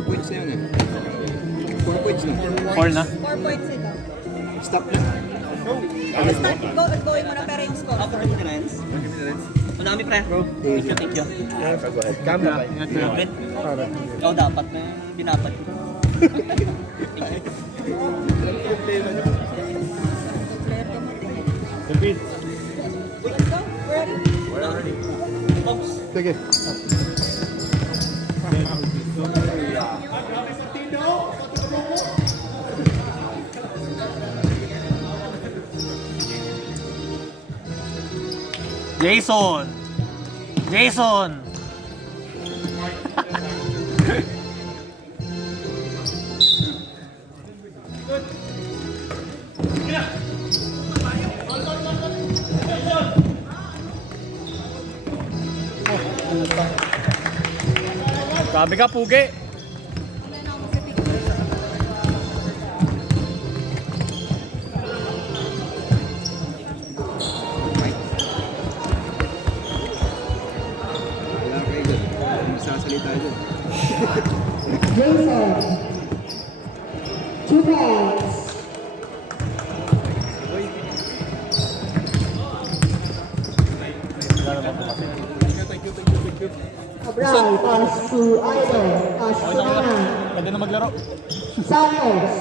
2 points na yun eh. 4 points na. 4 na? 4 points sila. Stop na. Start going muna pero yung score. After minutes. Madami pre. Thank you, thank you. Camera. Ingat ka lang. Ikaw dapat na binapat ko. Let's go. We're ready. Oops. Sige. Jason! Jason! Grabe ka, Pugi! Wala kayo dyan. Magsasalita dyan. Jason. 2 points. Abral, pass to Idol. Pass to Naman. Pwede na maglaro. Santos.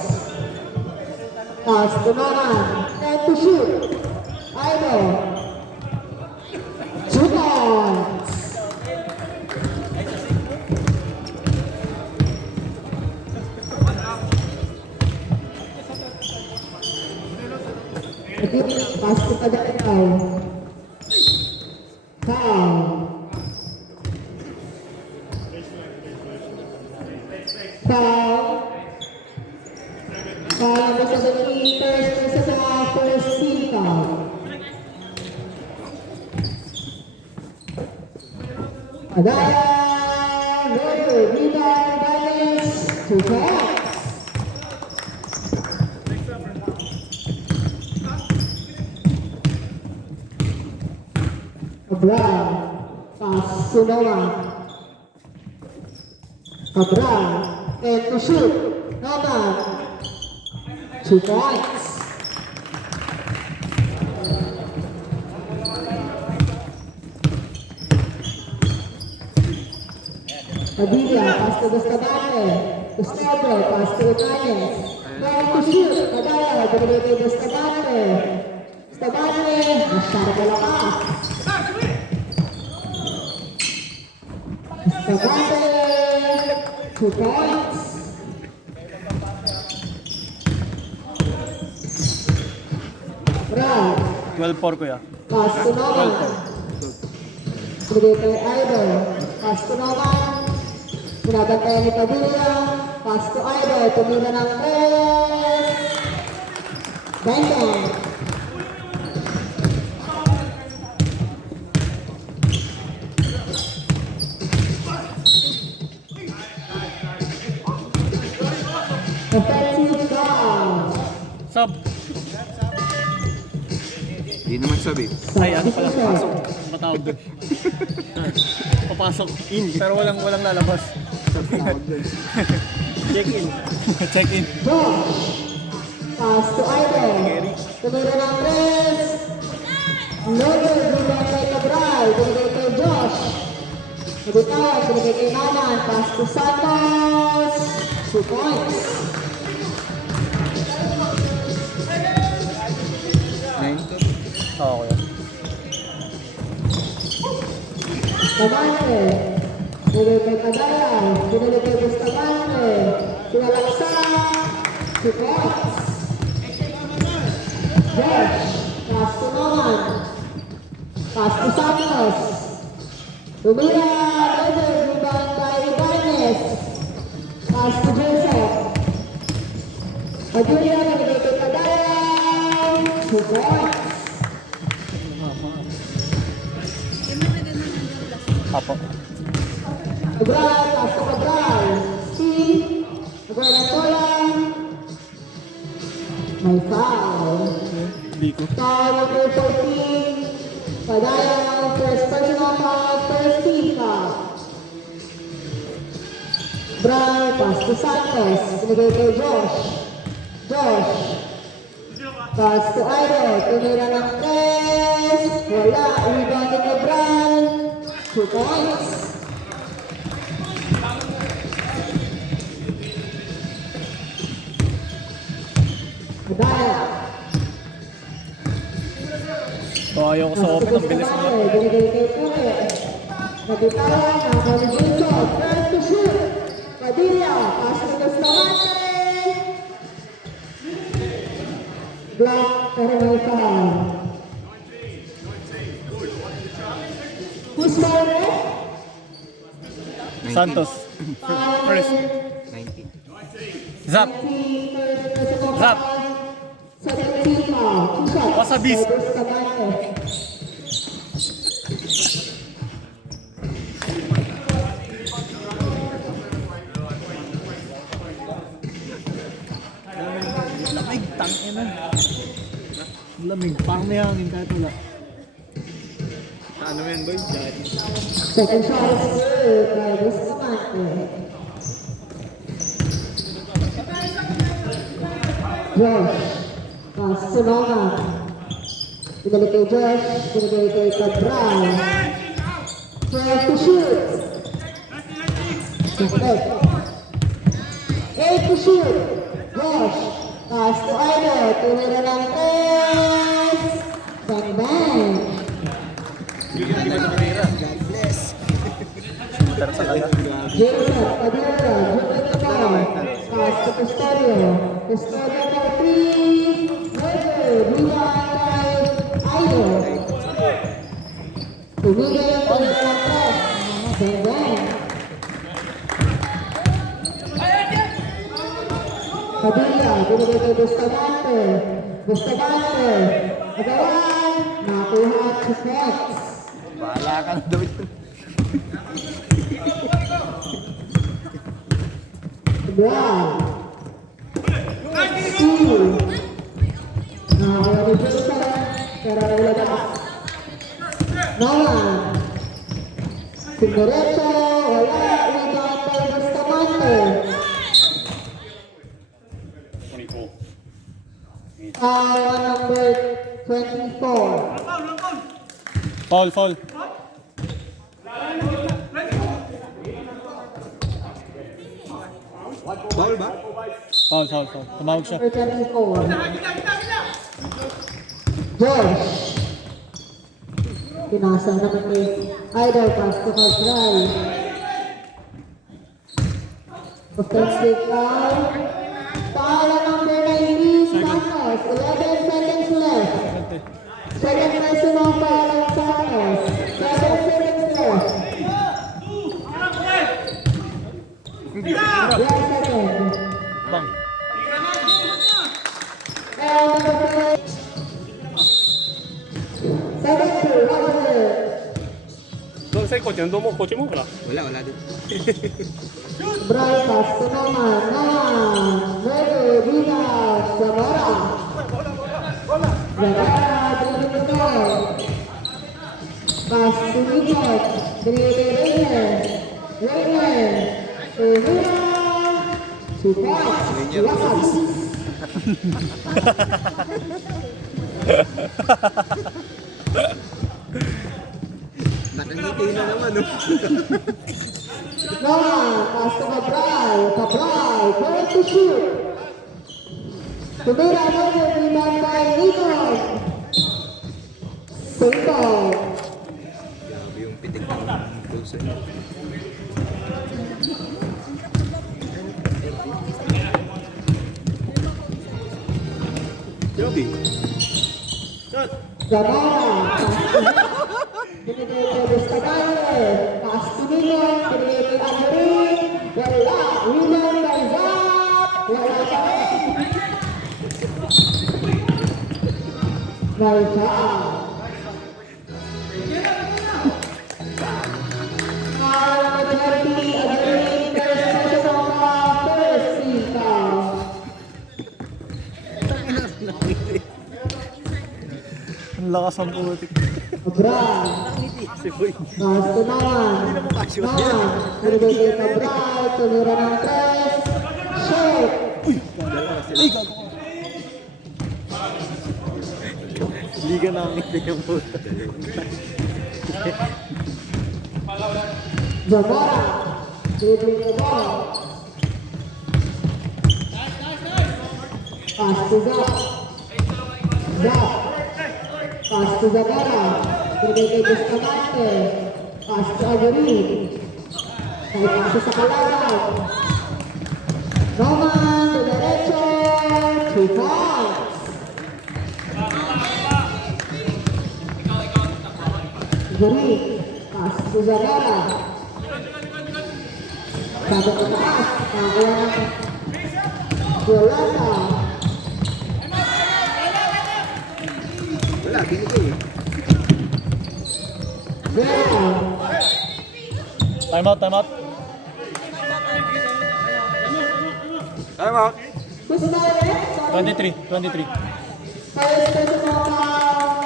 Pass to Naman. And to shoot. Idol. 2 points. Pass to Padakaw. Foul. Foul. Foul number 17, first sa first team foul. Adaya, Roger, rebound, Baez, 2 points. Cabral, pass to Noah. Cabral, and to shoot. Noah, 2 points. Padilla, pass to Bustamante. Gustavo, pass to Ibanez. Now to shoot. Padilla, binigay kay Bustamante. Bustamante, masyado ka lakas. Bustamante, 2 points. Brown, 12-4 kuya. pass to Noman. Binigay kay Idol. Pass to Noman. Pinagantay ni Padilla. Pass to Idol. Tumila ng press. Bang-bang. Offensive foul. Sub! Hindi naman sabi. Ay, ano pala? Pasok. Matawag doon. Papasok. In. Pero walang lalabas. Check in. Check in. Josh. Pass to Idol. Tumira ng press. Logan, binigay kay Cabral. Binigay kay Josh. Nabitaw, binigay kay Naman. Pass to Santos. 2 points. 9 to. Oo, kuya. Bustamante. Binigay kay Tagayan. Binigay kay Bustamante. Pinalaksa. 2 points. Josh. Pass to Naman. Pass to Santos. Tumira. Logan, rebound kay Ibanez. Pass to Joseph. Padilla, binigay kay Tagayan. 2 points. Apo. Cabral, pass to Cabral. Steve. Cabral ang tulang. May foul. Hindi ko. Foul number 14. Padaya, first personal foul, first team foul. Cabral, pass to Santos. Binigay kay Josh. Josh. Pass to Idol. Tumira ng 3. Wala. Rebound ni Lebron. 2 points. Madaya. So, ayaw ko sa open. Ang bilis nila. Binigay kay Puke. Nabitawan ng Calibuso. First to shoot. Padilla. Pass to Bustamante. Block pero may foul. Who's bowling? Santos. First. 19. Zap. Zap. 17 foul. 2 shots. Wasabis. by Bustamante. Lamig. Tangin na. Lamig. Parang may hangin kahit wala. Ano yan, boy? Second shot is good by Bustamante. Josh. Pass to Noman. Binalik kay Josh. Binigay kay Cabral. 12 to shoot. Suspect. 8 to shoot. Josh. Pass to Idol. Tumira ng 3. From bench. God bless. Pero sa kaya. Jason Padilla, Junior Navarro, pass to Custodio. Custodio by 3. Merger, rebound by Idol. Tumigil ang pagkakita ng press. Bang-bang. Padilla, binigay kay Bustamante. Bustamante, agawan, nakuha at suspects. Bahala ka na daw yun. Brown. Steal. Nakakuha ni Jason, pero wala na. Nolan. Sinderecho, wala. Rebound by Bustamante. 24. Foul on number 24. Foul, foul. Bawal ba? Foul, foul, foul. Tumawag siya. Number 24. Josh. Pinasa naman ni Idol, pass to Cabral. Offensive foul. Foul on number 19, Santos. 11 seconds left. Second personal foul on Santos. 7 seconds left. 1 second. Bang. And number 8. 7-2, what was it? どうせこっちのどうもこっちもほら。 Wala din. Bray, pass to Noman. Noman. Ready, rebound. Zamora. Zamora, dribbling the ball. Pass to Nichot. Binigay kay Rainer. Rainer. Rivera. 2 points. Wasabs. Nakangiti na naman, no? Noman, pass to Cabral. Cabral, going to shoot. Tumira naman, rebound by Nichot. Simple. Grabe yung pitik ng closer. Joby. Zamora, binigay kay Bustamante, pass to Nino, binigay kay Amarin, wala, rebound by Zap, wala pa rin. May foul. Foul number 20, Amarin, first personal foul, first team foul. Ang lakas ng putik. Cabral. Si Boy. Pass to Naman. Naman. Binigay kay Cabral. Tumira ng 3. Shoot. Ay, gago ka. Liga namin yung puta. Zamora. Dribbling the ball. Pass to Zach. Zach. Pass to Zamora. Binigay kay Bustamante. Pass to Agarin. May paso sa kalaban. Roman to derecho. 2 points. Agarin. Pass to Zamora. Sabi ko taas. Nakakuha ng Yolanda. Wala, binigay eh. Vera. Time out, time out. Time out. Who's that? 23, 23. First personal foul.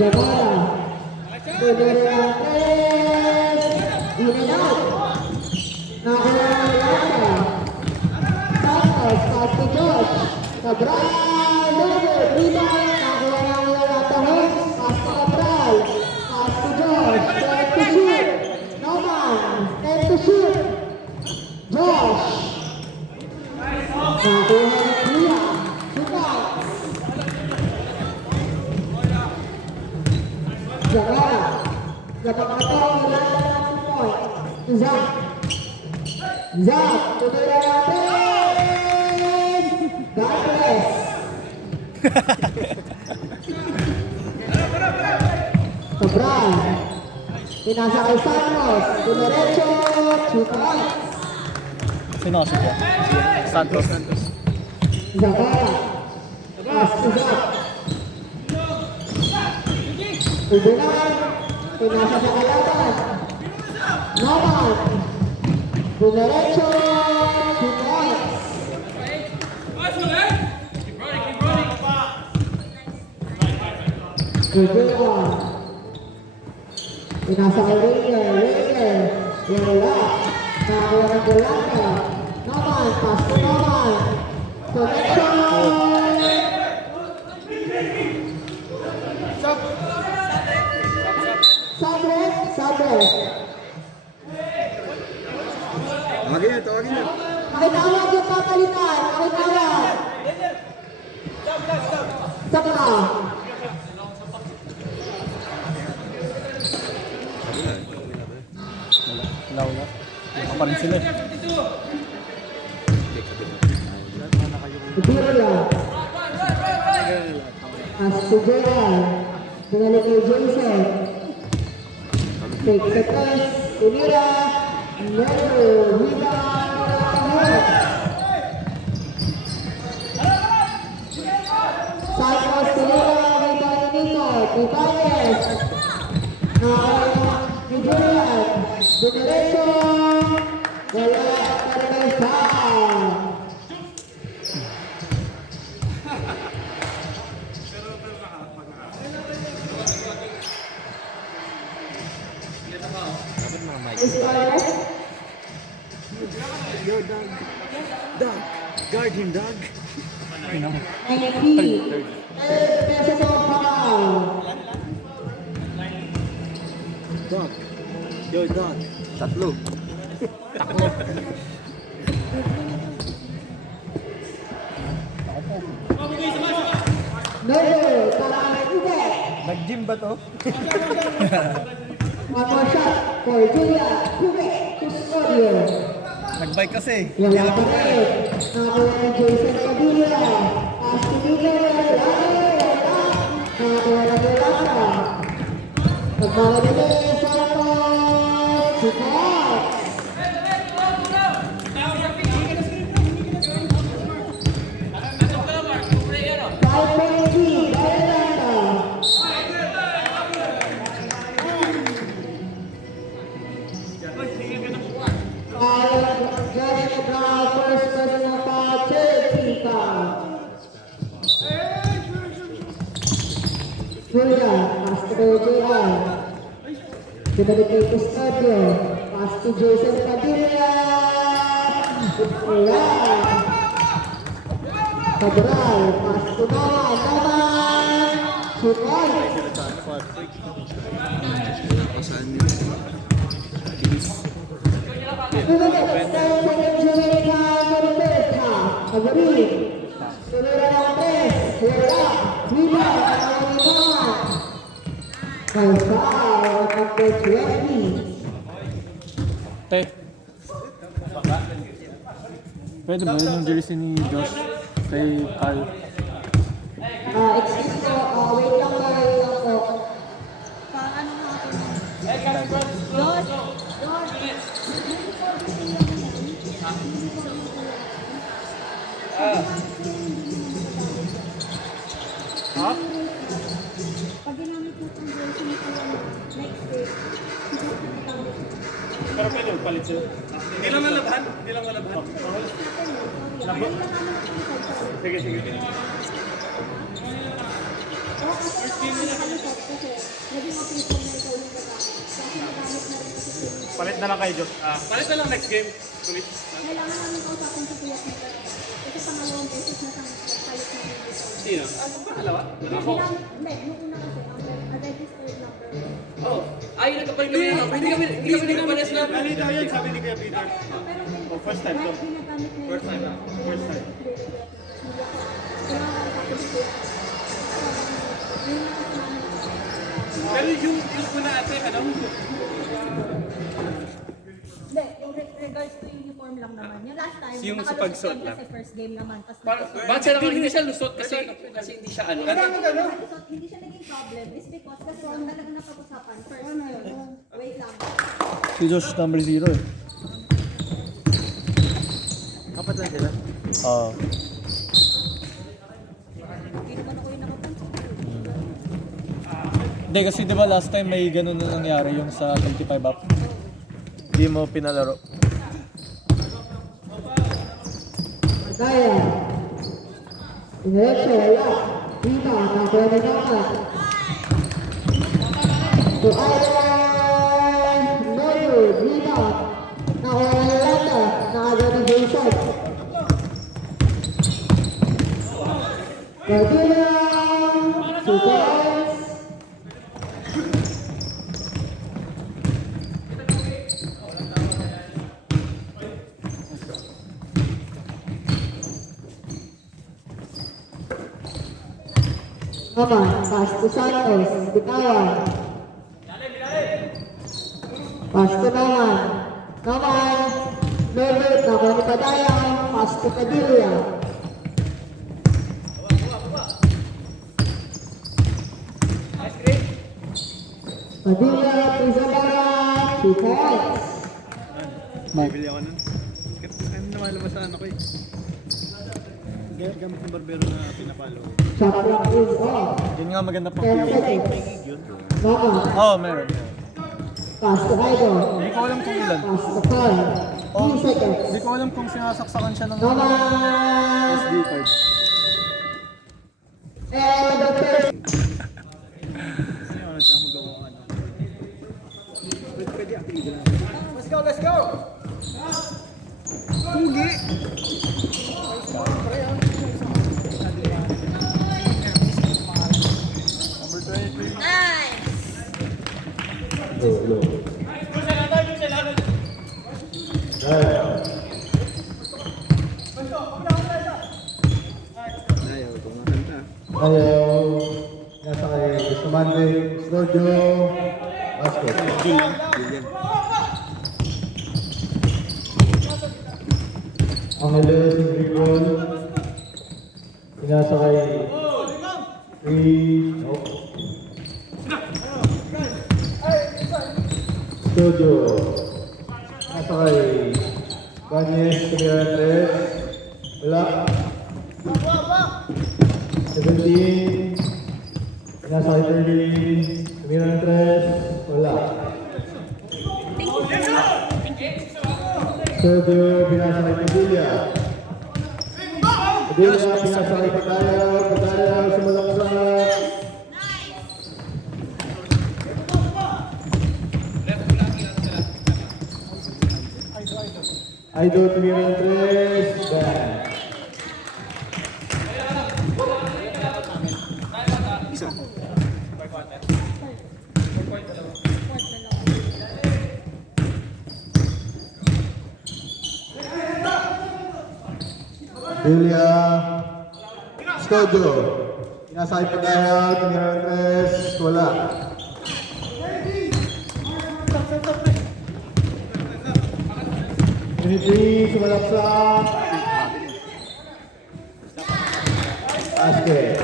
Zamora. Tumira ng 3. In and out. Nakakuha ng Yolanda. Santos. Pass to Josh. Cabral. Lobo. Rebound. Nakakuha ng Yolanda. Pass to Cabral. Pass to Josh. Set to shoot. No man. Set to shoot. Josh. Nakakuha ng Kuya. Sukat. Zamora. Zapakatong Yolanda ng 2 point. Zach. Zach. Tumira natin. God bless. Cabral. Pinasa kay Santos. Dinerecho. 2 points. Sino? Santos. Zamora. Pass to Zach. Ubunan. Pinasa sa kalaban. Naman. Dinerecho. 2 points. Ubunan. Pinasa kay Ringer. Wala. Nakakuha ng Yolanda. Naman. Pass to Naman. Connection. Sabre. Tawagin na. Pakitawag yung papalitan. Pakitawag. Saka. Wala, wala. Wala pa rin sila eh. Ibirla. Astudera. Pinalik kay Jason. Take the press. Umira. Never. Rebound. Santos Tumira. Rebound dito. Tibayes. Julian. Dinerecho. Wala. Paramay foul. Yo, dog. Dog. Guard him, dog. 90. Personal foul. Dog. Yo, dog. Tatlo. No, para Ube. Nag-gym ba to? One more shot for Julia Ube. Custodio. Nag-bike kasi. Wala pa rin. Nakakuha ni Jason Padilla. Pass to Miller. Nakakuha na Yolanda. Pagmamadali. Santos. Sukat. Judge McGraw, first personal foul, third team foul. Julia, pass to JR. Pinalik kay Custodio. Pass to Jason Padilla. Alright. Cabral, pass to Naman. Naman. Support. Saan yun? Bilis. Te. Pwede ba yun yung jersey ni Josh? Kay Carl? Excuse po, wait lang po, wait lang po. Paano nga ako? Josh! Pag ginamit mo itong jersey nito next day, Pero pwede magpalit sila. Hindi lang malabhan. Hindi lang malabhan. Sige, sige. Palit na lang kayo, Diyos. Palit na lang next game. Tuloy. kailangan namin kausapin si Kuya Peter. Kasi pangalawang beses na siyang palit na yung Sino? Dalawa? Ako. Hindi, nung una kasi, ang registered number. Oh. Ay, nagkapalit kami. Hindi kami nagkapalit na. Nalita yun, sabi ni Kuya Peter. Pero first time to. ginagamit na First time lang. First time. Pero yung una ate, ano? Hindi, yung regards to uniform lang naman. Yung last time, Yung sa nakalusot pagsuot yan lang. kasi first game naman. Tapos Bakit siya naman hindi siya lusot kasi hindi siya ano. nakalusot, hindi siya naging problem. Is because kasi yung talagang napag-usapan. First yun. Wait lang. Si Josh number 0 eh. Kapat lang sila. Oo. Hindi naman ako yung nakapansin. Hindi kasi di ba last time may ganun na nangyari yung sa 25 up. Hindi mo pinalaro. Magaya. Diretso, wala. Rita, nakuha na naman. To Ireland, Norwood, Rita. Nakuha na lata. Nakaga na Jason. Gardina. Supas. Naman, pass to Santos, bitawan. Pass to naman. Naman, Norbert, nakuha ni Padaya, pass to Padilla. Padilla, Trizabara, 2 points. Bibili ako nun. Ano naman lumasan ako eh. Gamit ng barbero na pinapalo. Shot clock is off. Yun nga maganda pa. 10 seconds. Naman, Oo, meron. pass to Idol. Hindi ko alam kung ilan. Pass to Carl. 3 seconds. Hindi ko alam kung sinasaksakan siya ng Naman, SD card. and the first. Ano siya magawa ko ano. Pwede activity lang. Let's go, let's go! Pugi! Nice! Ayaw, kumakanta. Ayaw, nasa kay Bustamante, Studio, Basket. Julian. Angeles, Enriquez, nasa kay Studio, nasa kay Banyes, Triantes, wala. 17, nasa kay 13, Triantes, wala. Studio, binasa kay Padilla. Padilla, binasa kay Pataya, Pataya, sumalaksak. Idol, tumira ng 3. Ban. Isa. Julia Studio. Inasakay pa dahil, tumira ng 3. Wala. Unity, sumalaksak. Basket.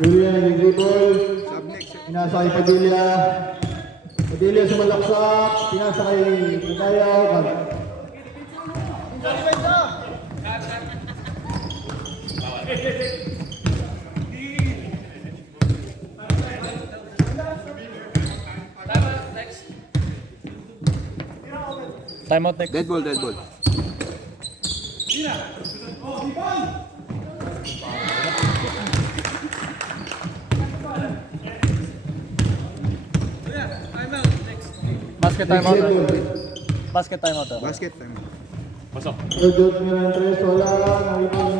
Julia nag-dribble. Sub next. Inasakay pa Julia. Padilla sumalaksak. Pinasakay Padayaw. Time out next. Dead ball, dead ball. Basket time out. Basket time out. Basket time. Rodot Miran 3, wala. Nakipang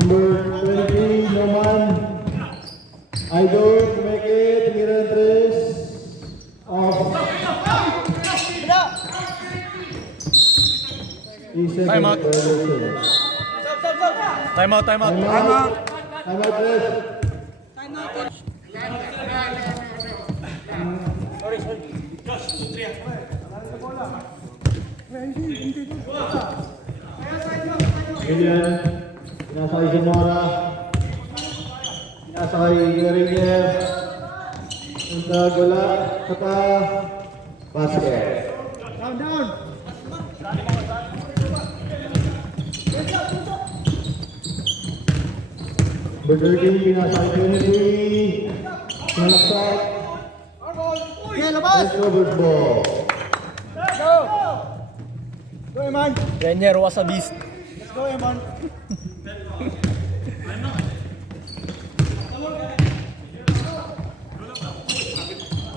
number 20, Noman. Idol, kumikit, Miran 3. Off. Time out. Time out, time out. Time out. Time out, Tres. William, pinasakay si Mora. Pinasakay Guerriller. Undag, wala. Saka, basket. Burger King, pinasakay Unity. Pinalaksak. Let's go, first ball. Renier was a beast.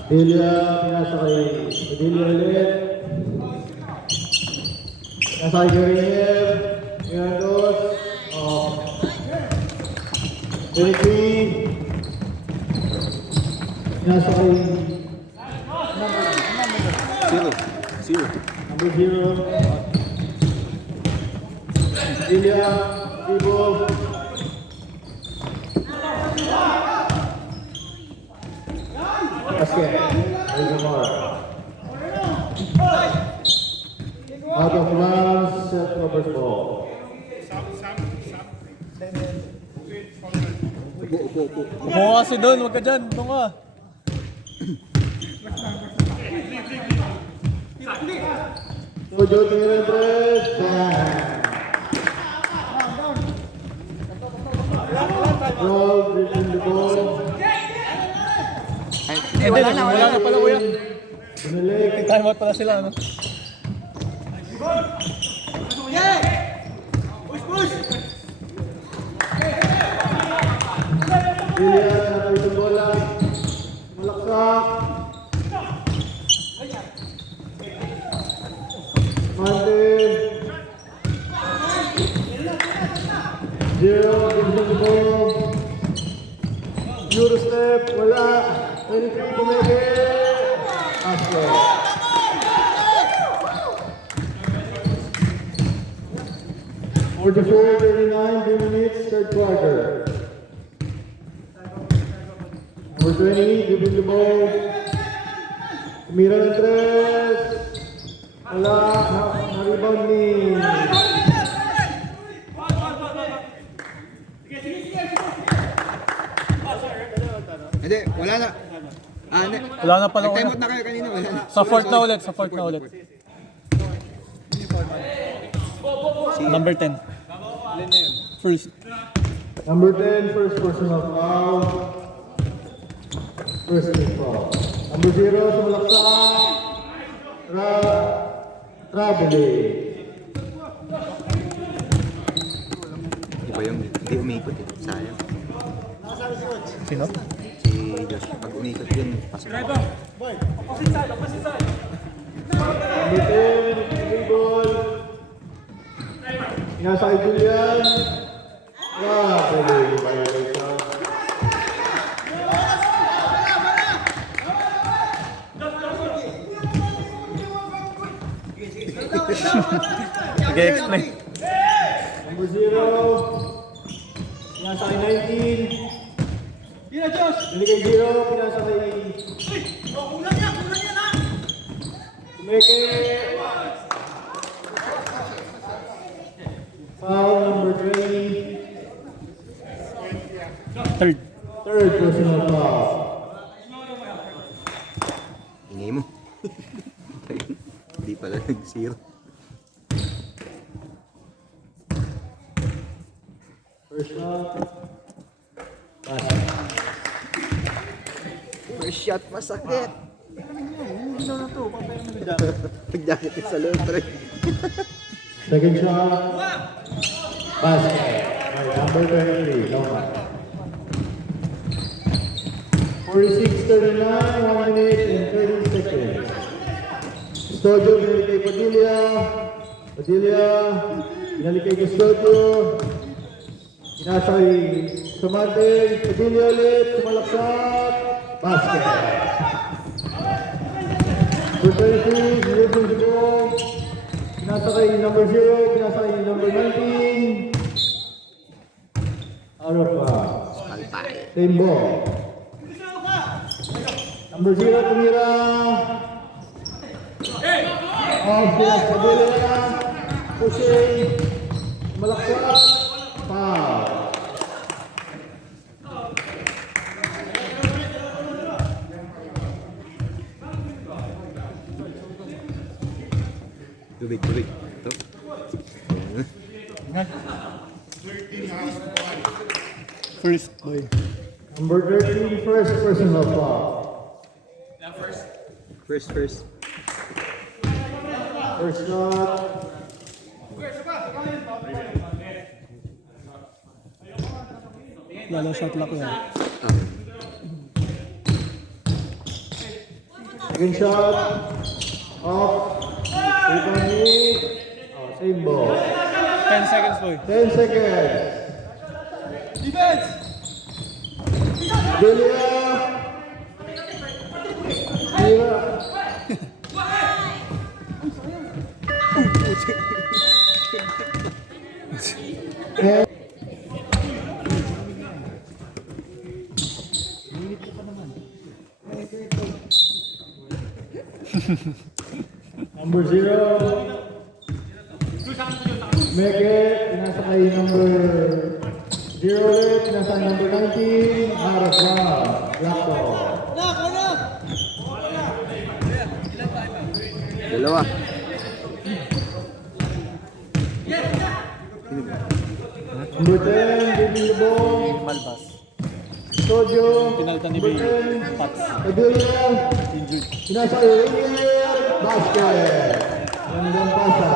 Delia, pinasakay Delia ulit. Pinasakay Guerriller. Mirados. Off. Unity. Pinasakay Zero. number 0. Delia, Dibo. Basket. Arizamar. Out of bounds, set covers ball. Upo. Upo kasi doon, huwag ka dyan. Doon ka. Jojo tumira ng 3. Roll, return the ball. Ay, Wala na pala kuya. Binalik. Time out pala sila, ano? Delia, nakawit ang bola. Malaksak. Mante. Zero, division the ball. Euro step, wala. 23 kumigit. Basket. Forty-four, 39, 3 minutes, third quarter. Number 20, giving the ball. Tumira ng 3. Wala, na-rebound ni... Hindi, wala na. Hindi. Wala na pala Nag-time kuya. out na kayo kanina. Wala na. Sa fourth na ulit, sa fourth na ulit. Number 10. First. Number 10, first personal foul. First team foul. Number 0, sumalaksak. Traveling. Iba yung hindi umiikot eh. Sayang. Sino? Si Josh. Pag umikot yun, pasok. Number 10, moving ball. Pinasa kay Julian. Pwede violation. Sige, explain. Number 0. Pinasa kay 19. Pili kay 0. Pinasa kay... Tumeke. Foul number 3. Third. Third personal foul. Ingay mo. Hindi pala nag-zero. First shot. First shot, masakit. Ginaw na to. Patay na nila. Nag-jacket sa loob, pre. Second shot. Basket. Number 23. Loma. 46-39, 1 minute and 30 seconds. Custodio, binalik kay Padilla. Padilla, binalik kay Custodio. Pinasa kay Sumate. Padilla ulit, sumalaksak. Basket. Number 23, delivering the ball. Pinasa kay number 0, pinasa kay number 19. Out of Pantay. same ball. Number 0, tumira. Off the Padilla. Pushing. Malaksak. Foul. Tubig, tubig. Ito. First, boy. Number 13, first personal foul. First. First shot. Lalo shot lock yan. Second shot. Off. Rebound hit. Oh, same ball. 10 seconds, boy. 10 seconds. Defense. Delia. And number 0. Meke, pinasa kay number 0 ulit, pinasa kay number 19, out of bounds, black ball. Dalawa. Number 10, giving the ball, Malbas. Studio, Pinalta ni number Bailey. 10, Pats. Padilla, Injured. pinasa kay Rainier, basket. Gandang pasa.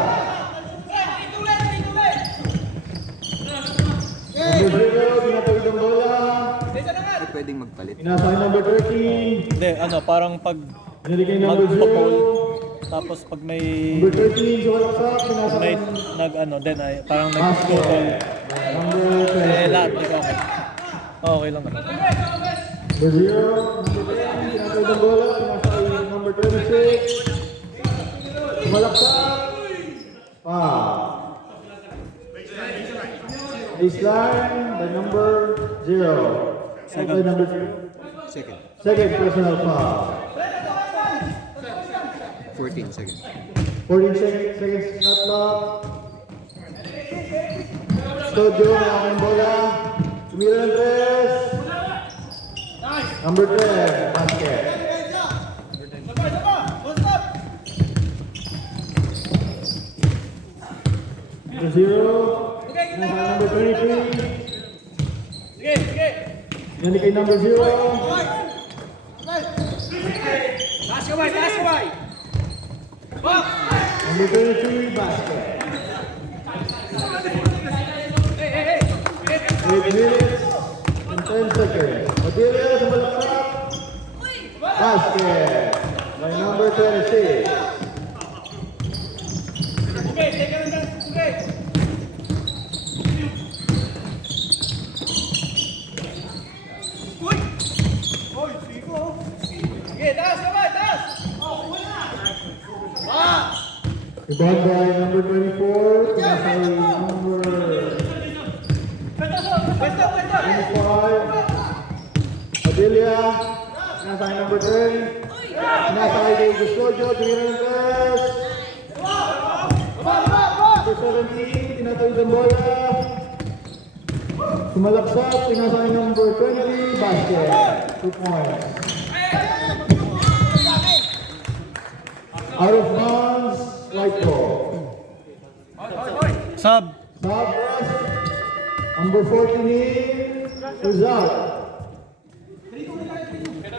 Number 0, pinatawid ang bola, Ay, pwedeng magpalit. pinasa kay number 13, Hindi, ano, parang pag pinali kay number magpo-foul, 0, tapos pag may number 13, sumalaksak, pinasa may kay nag ano din ay parang nag-goal. basket. Number Lahat 20. di okay. Okay lang naman. Number 0, number 10, pinatawid ang bola, pinasa kay number 26, sumalaksak, foul. Baseline by number 0. By number 0. Second. Second personal foul. 14 seconds. 14 seconds shot clock. Studio, may aking bola. Tumira ng 3. Number 10, basket. Number 0. Number 23. Yan kay number 0. Number 23, basket. 8 minutes and 10 seconds. Padilla, sumalaksak. Basket by number 26. Rebound by number 24. Pinasay number 25. Adelia. Pinasay number 10. Pinasay kay Custodio. Tumira ng press. Number 17. Tinatawid ang bola. Sumalaksak. Pinasay number 20. Basket. 2 points. Out of bounds. White ball. Sub. Sub number 14, Rizal.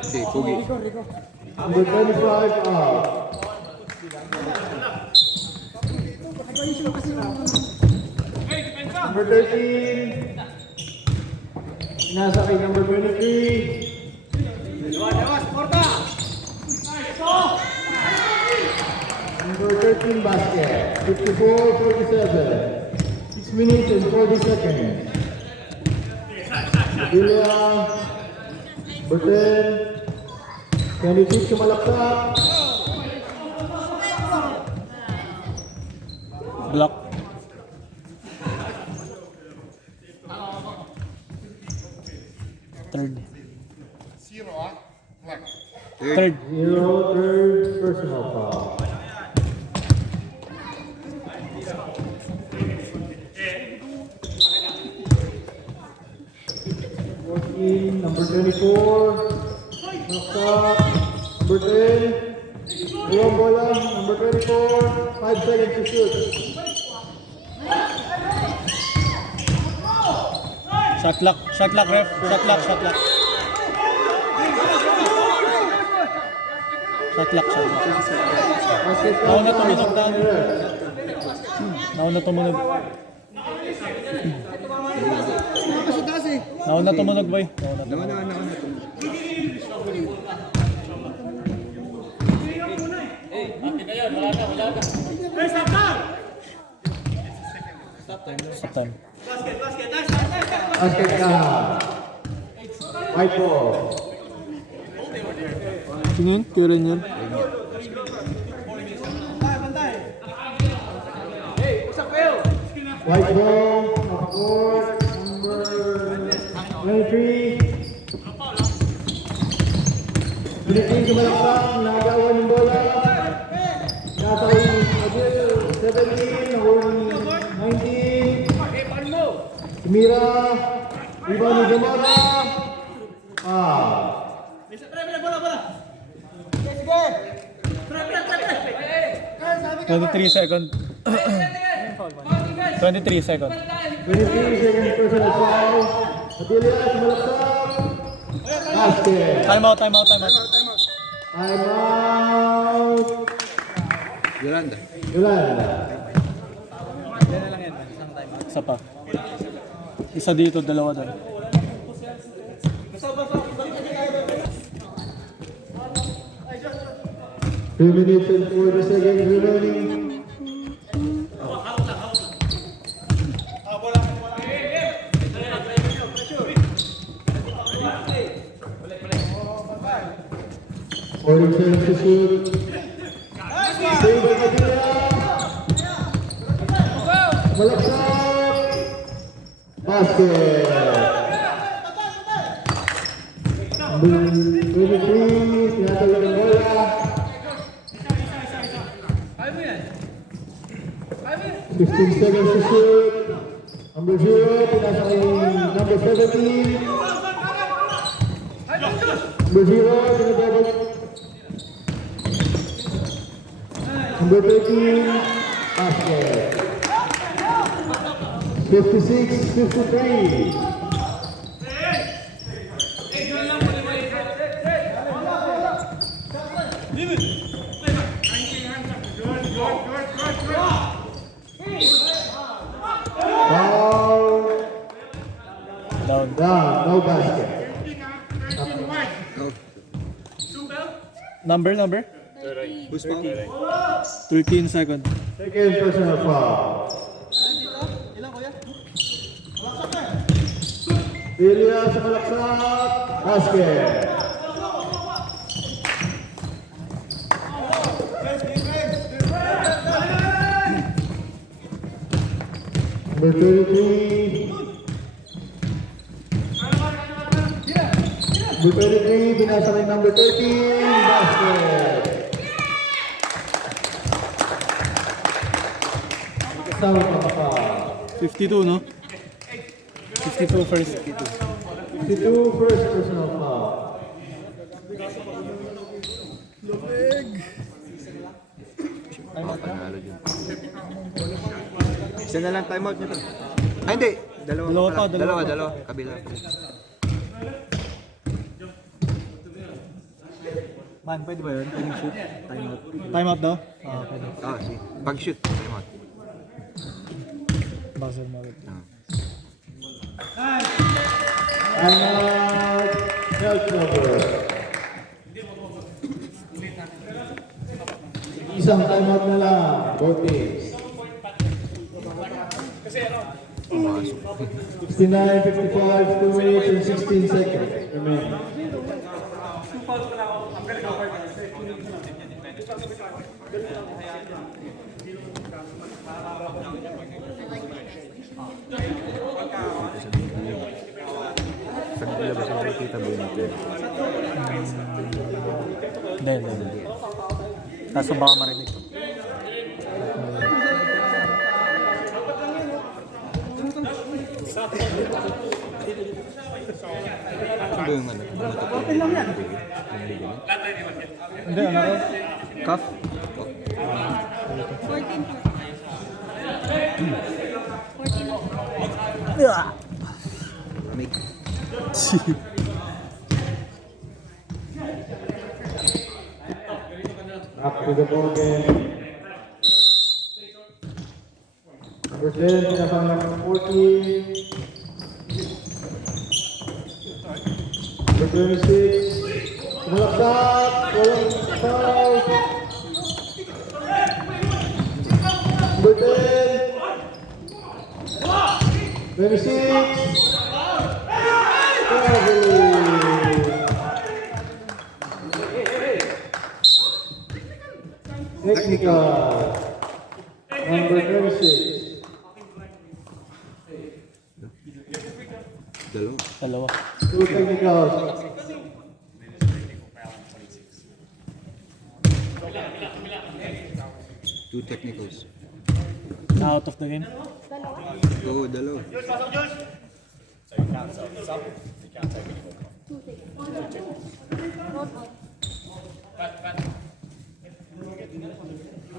Si Pugi. Number 25, out. Number 13, nasa kay number 23. Number 13 basket, 54-47, 6 minutes and 40 seconds. Julia, number 10, 22 sumalaksak. Block. Third. Third. 0, third personal foul. Number 24, Naksa, number 10, Iwan bola, number 24, 5 seconds to shoot. Shot clock, ref. Shot clock. Shot clock. Nauna tumunog na. Nauna tumunog. Nauna tumunog, boy. Nauna. Stop time. Basket ka. White ball. Sino yun? Kaya rin yun. White ball, half court, number 23. Pilipin kumalaksak, nagawan ng bola. Nasa kay Adil, 17, nahuli 19. Tumira, rebound ni Gamara. 23 seconds. 23 seconds. 23 seconds personal foul. Adelia, kumalaksak. Basket. Time out. Time out. Yolanda. Yolanda. Isa pa. Isa dito, dalawa doon. Two minutes and 40 seconds remaining. Forty seconds to shoot. Save by Adelia. Malaksak. Basket. Number 23, tinatawid ang bola. 15 seconds to shoot. Number 0, pinasa kay number 17. Number 0, tinatawid. Number 13, basket. 56-53. Down. Down, no basket. Oh. Number? Who's foul? 13 seconds. Second personal foul. Ilya sa malaksak. Basket. Number 33. Number 23, binasa kay number 13, basket. Kasama pa pa. 52, no? 52 first. 52, first personal foul. Panalo dyan. Isa na lang timeout nito. Ay, hindi. Dalawa pa. Dalawa. Kabila. Man, pwede ba yun? Pwede shoot? Timeout. Timeout daw? Pwede. Sige. Pag-shoot. Timeout. Buzzer mo ulit. Timeout. Health number. Isang timeout na lang. Both teams. 69, 55, 2 minutes and 16 seconds remaining. Pag-bila ba siya nakikita ba yun natin? Hindi. Kaso baka marinig ko. Ano ba yung ano? Okay lang yan. Hindi, ano ko? Cuff? 14. Make. Up to the ball game. Number 10, pinapang number 14. Number 26. Malaksak. Walang foul. Number 10. 26. Technical. Number 26. Dalawa. Two technicals. Two technicals. Out of the game. Oo, dalawa.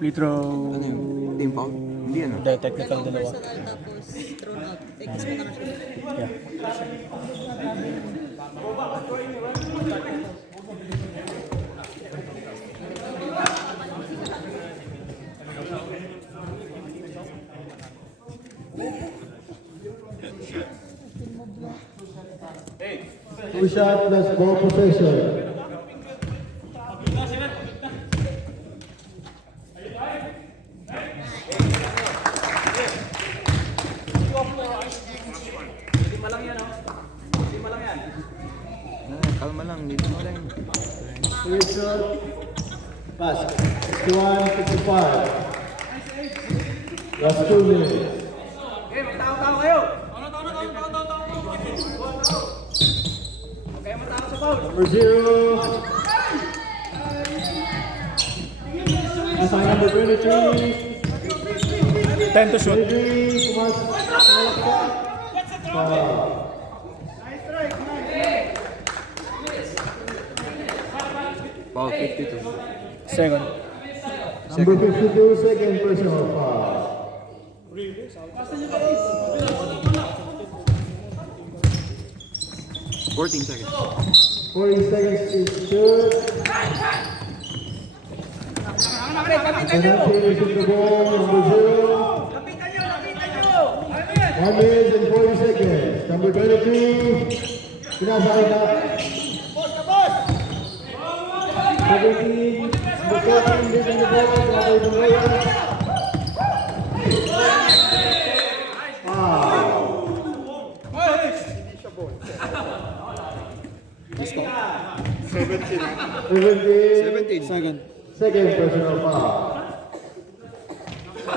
Free throw. Ano yun? Team foul? Hindi ano? Hindi, technical dalawa. Tapos thrown out. X mo na kasi. Yeah. Two shot plus ball possession. Kalma lang. Dito mo lang. Three shot. Pass. 61, 55. Last 2 minutes. Number 0. Assign number 23. 10 to shoot. 23. Pumasok. Foul. Foul 52. Second. Number 52, second personal foul. $14 seconds. 40 seconds to shoot. Penalty, shoot the ball, number 0. 1 minute and 40 seconds. Number 22, pinasakay na. 17, number 14, leading the ball, Bravo Ibangoya. Foul. 17. Second. Second personal foul.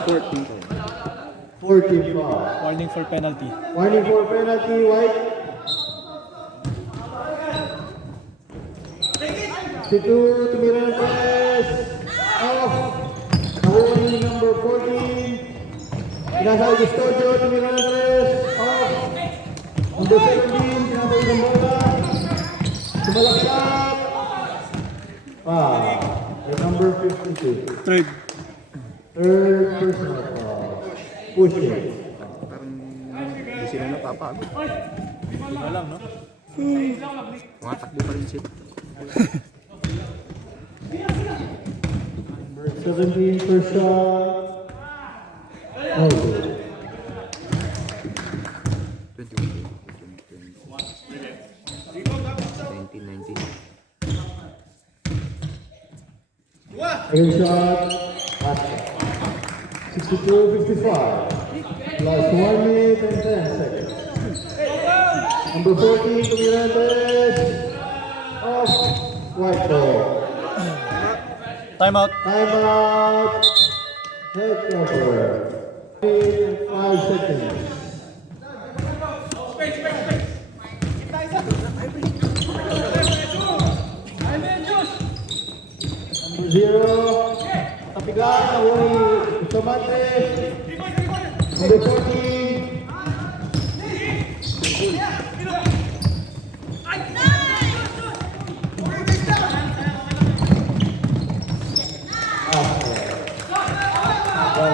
14. 14 foul. Warning for penalty. Warning for penalty, White. 52 to Mirantes. Off. Nahuli number 14. Pinasal Custodio to Mirantes. Off. Number 17, pinasal Zambola. Sumalaksak. Your number 52. Third. Third personal foul. Pushing. Parang hindi sila napapagod. Wala lang, no? Mga takbo pa rin sila. 17 first shot. Oh, good. 21. 19. Second shot. Basket. 62-55. Plus 1 minute and 10 seconds. Number 14 to Mirantes. Off. White ball. Timeout. Timeout. Head cover. 5 seconds. Number 0. Tapigan. Nahuli. Tomate. Number 14.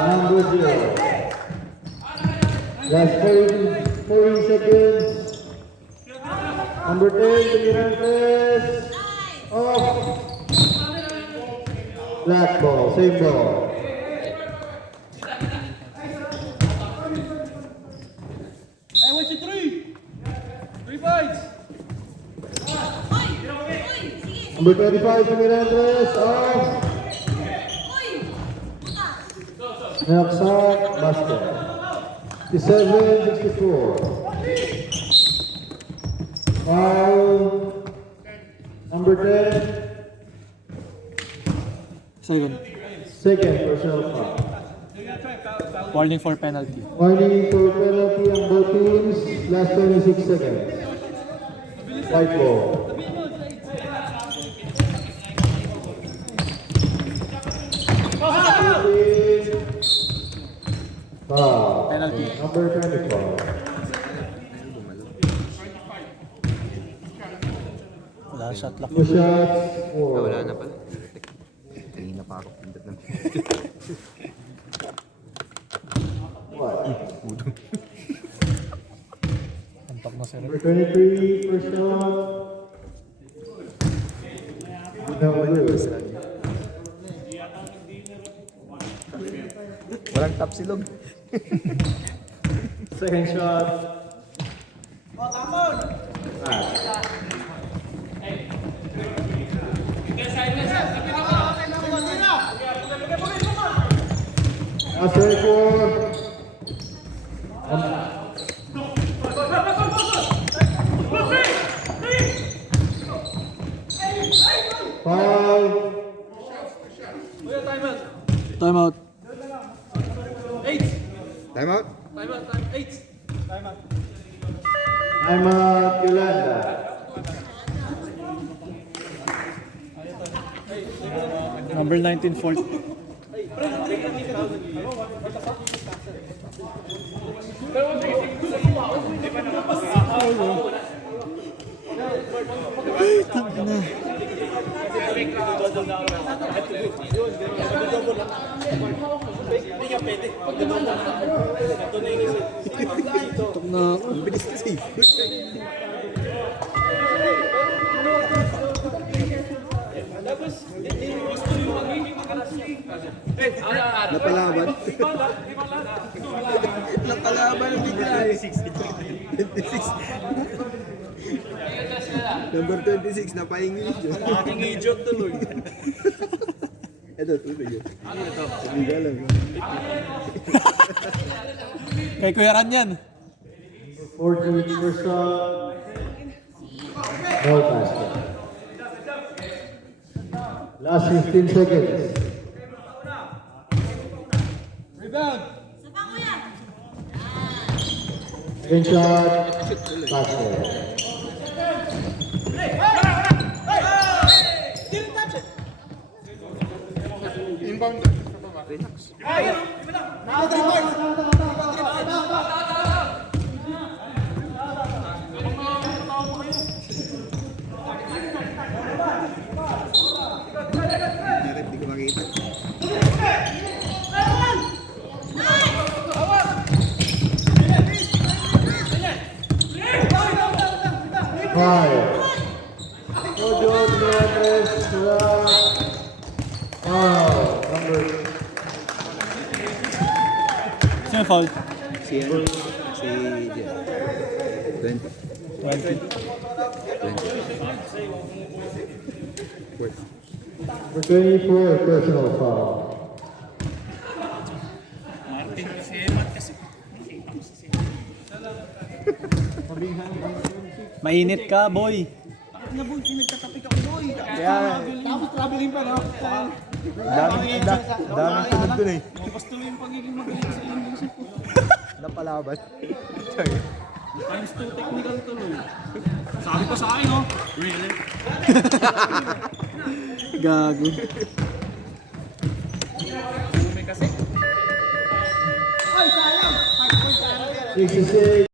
Number 0. Last 40 seconds. Number 10, Mirantes. Off. Black ball, same ball. I want you 3. 3 points. Number 25, Mirantes. Off. Nelson, basket. 57-64. Foul. Number 10. Second. Second personal foul. Warning for penalty. Warning for penalty on both teams. Last 26 seconds. White ball. Foul. Penalty. Number 24. Wala shot lock. 2 shots. 4. Wala na pala. Kanina pa ako pindot ng What? Antok na sir. Number 23, first shot. No good. Walang top silog. Second shot. After 4. Foul. Timeout. 8. Time out. Time out. 8. I'm Yolanda. Number 19, 40. Tok na ako. Ang bilis kasi. Napalaban. Napalaban ang bigla eh. 26. Number 26 na pa-English yun. Aking idiot tuloy. Ito, tuloy yun. Hindi ka alam. Kay Kuya Ran yan. 40 first shot. No basket. Last 15 seconds. Rebound. Second shot. Basket. Bakit di ko makita? Five. Jojo Mendes. Number Sino foul? Si ano? Si Jen. 20. 20. 20. number 24 personal foul. Mainit ka, boy. Kaya, Tapos traveling pa, no? daming sunod dun eh. Tapos tuloy yung pagiging magaling sa English. Napalaban. Times 2 technical tuloy. Sabi pa sa akin, no? Really? Gago. May kasi. 66.